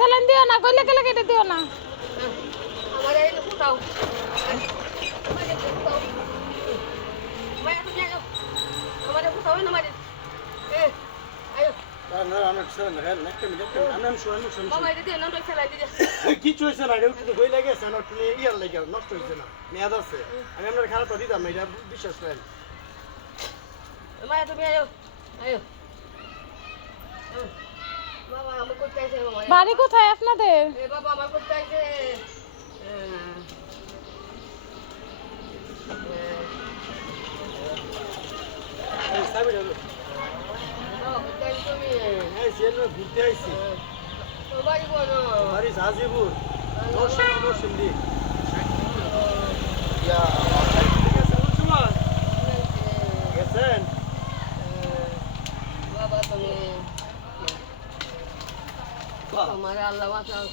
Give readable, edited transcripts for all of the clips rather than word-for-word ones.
Saline দিও না, গইলে গেলে কেটে দিও না। আমার এই ফুটাও আমারে ফুটাও মায়া তুমি আলো আমারে ফুটাও না মারে আয়ো না আমি ছেলে না একটা মিনিট আমি শুনি বাবা এটা দিয়ে না তো ফেলাই দিদি কিছু হয়েছে না এটা তো হয়ে লাগেছে না তুমি ইয়ার লাগে নষ্ট হয়েছে না মেয়াদ আছে আমি আপনার খারাপ দিতাম না এটা বিশ্বাস করেন মায়া তুমি আয়ো আয়ো বাবা আমার করতে আছে বাবা বাড়ি কোথায় আপনাদের? এ বাবা আমার করতে আছে এই সাবি দাও বাবা করতে আছে তুমি এই সেল ঘুরতে আইছি তো বাড়ি কোন বাড়ি হাজিপুর নরসিংদী ইয়া গেছেন বাবা তুমি তোমার আল্লাহ বাঁচাও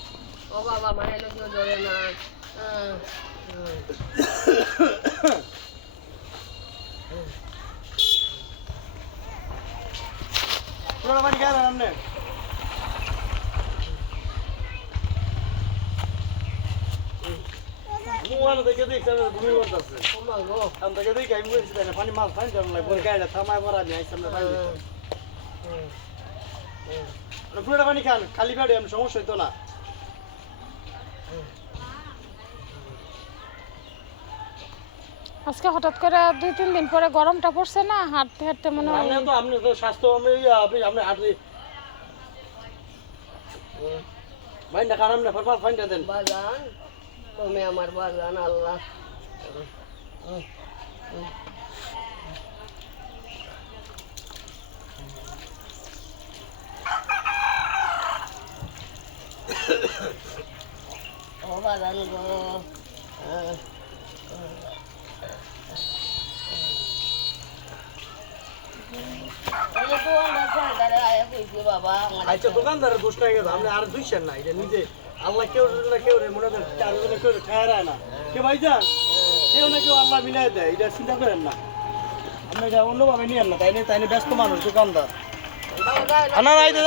ও বাবা মায়ের কেউ ধরে না পুরো বাড়ি গেলেন আপনি মোবাইল দেখে দেখছি আমি ঘুমিয়ে পড়তেছে আমি দেখে দেখি আমি বলছি তাই না পানি মাছ পানি জন্য লাগে পরে গাড়িটা থামায় পর আমি আইসি আমরা পানি দিতাম পুরোটা পানি খান খালি পেটে আমি সমস্যা হইতো না আজকে হঠাৎ করে 2-3 দিন পরে গরমটা পড়ছে না, হাঁটতে হাঁটতে মনে হয়। আপনি তো স্বাস্থ্য আপনি হাঁটলে ভাই না খারাপ না ফরমাল ফাইনটা দেন বাজান তুমি আমার বাজান আল্লাহ ও বাজান গো বাবা আচ্ছা দোকানদারের দোষ নাই গেছে আপনি আর দুইছেন না এটা নিজে আল্লাহ কেউ না কেউ রে মনে করেন চার জনে কেউ ঠেরায় না কে ভাইজান কেউ না কেউ আল্লাহ মিলাই দেয় এটা চিন্তা করেন না আপনি এটা অন্যভাবে নিয়েন না তাই নিয়ে ব্যস্ত মানুষ দোকানদার না যাইতে